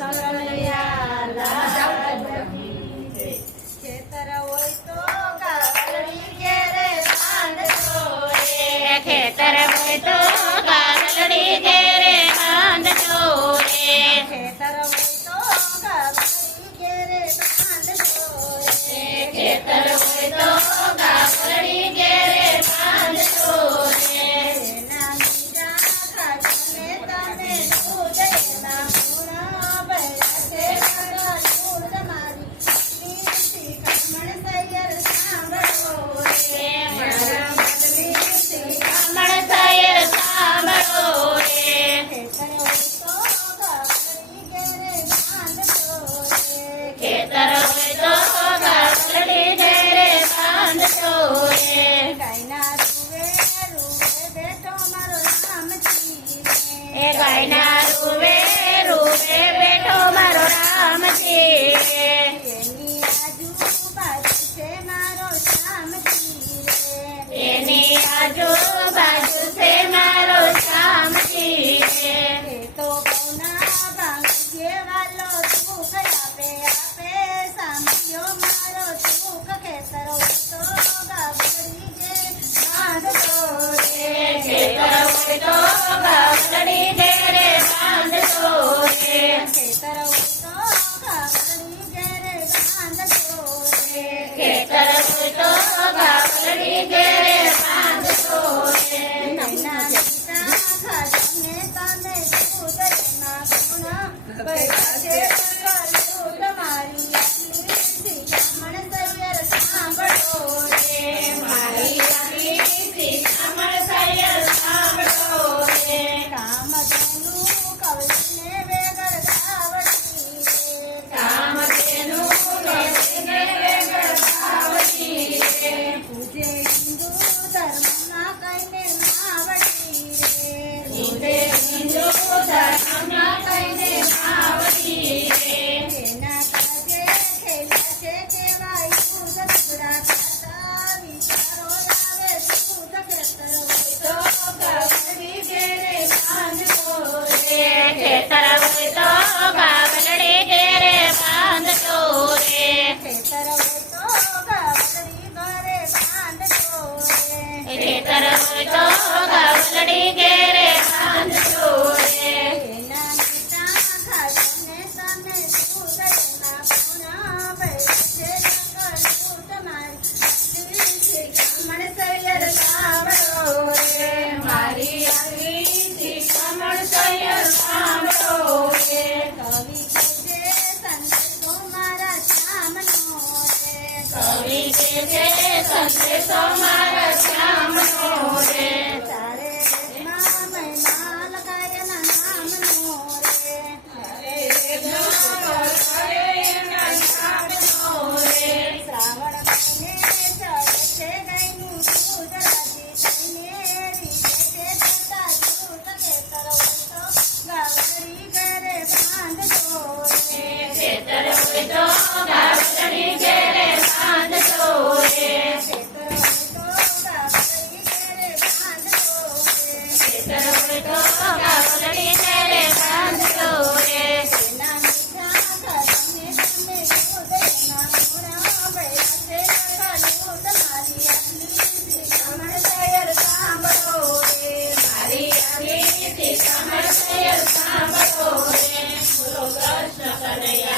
કનૈયા લાલ કી. ખેતર હોય તો કાવલડી ઘેરે બાંધજો રે. ખેતર હોય તો કાવલડી ઘેરે બાંધજો રે. ખેતર હોય તો કાવલડી ઘેરે બાંધજો રે. ખેતર હોય તો કાવલડી ઘેરે બાંધજો રે. એના મીઠા ખાટને તને દૂધ એના ગુણ ભર્યા છે મારા દૂધ મારી મીઠી કમળ સૈયર સાંભળો રે. મારા મનની કમળ સૈયર સાંભળો રે. ખેતર હોય તો કાવલડી ઘેરે બાંધજો રે. ખેતર હોય તો કાવલડી ઘેરે બાંધજો રે. ગાયના રૂવે રૂવે બેઠો મારો રામજી રે. એ ગાયના રૂવે રૂવે બેઠો મારો રામજી રે. એની આજુબાજુ છે મારો શ્યામજી રે. એની આજુબાજુ છે મારો શ્યામજી રે. એ તો પૌના ભાંગે વાલો દુઃખ આપે આપે સાંભળ્યો મારો દુઃખ. ખેતર હોય તો ગાબડી જે બાંધજો રે. ખેતર હોય તો કાવલડી ઘેરે બાંધજો રે. ખેતર હોય તો ગાબડી ઘેરે બાંધજો રે. ખેતર હોય તો કાવલડી ઘેરે બાંધજો રે. નૈના પિતા ખાધને તને દૂધ એના ગુણ ભર્યા છે કલયુગ મારી આટલી શિખામણ સૈયર સાંભળો રે. મારી આટલી શિખામણ સૈયર સાંભળો રે. કામધેનુ કવળને વેગળ ગાવડી રે. કામધેનું કવળને વેગળ ગાવડી રે. પૂજે હિન્દુ ધર્મમાં કઈને માવડી રે. હિન્દે હિન્દુ ધર્મમાં કઈને આવડી રે. એના કાજે ખેલ્યા છે કેવા યુદ્ધ ટુકડા ખાતા વિચારો આવે દૂધ. ખેતર હોય તો ગાવડી ઘેરે બાંધજો રે. ખેતર હોય તો કાવલડી ઘેરે બાંધજો રે. ખેતર હોય તો ગાવડી ઘરે બાંધજો રે. ખેતર હોય તો કાવલડી ઘેરે બાંધજો રે. એના મીઠા ખાધને તને દૂધ એના પૂના ભર્યા છે કલયુગ મારી શિખામણ સૈયર સાંભળો રે. મારી આટલી શિખામણ સૈયર સાંભળો રે. કવિ કહેજે સંદેશો મારા શ્યામનો રે. કવિ કે છે સંદેશો મારા શ્યામનો રે. તારે રેતમાં મહિમા લગાયના નામનો રે. શ્રાવણ મહિને ચડે છે ગાયનું દૂધ રાજી થઈને રીઝે છે જતા દૂધ. ખેતર હોય તો ગાવડી ઘરે બાંધજો રે. ખેતર હોય તો કાવલડી ઘેરે બાંધજો રે. ખેતર હોય તો ગાવડી ઘરે બાંધજો રે. ખેતર હોય તો કાવલડી ઘેરે બાંધજો રે. એના મીઠા ખાધને તને દૂધ એના ગુણ ભર્યા છે કલયુગ મારી આટલી શિખામણ સૈયર સાંભળો રે. મારી આટલી શિખામણ સૈયર સાંભળો રે. બોલો કૃષ્ણ કનૈયા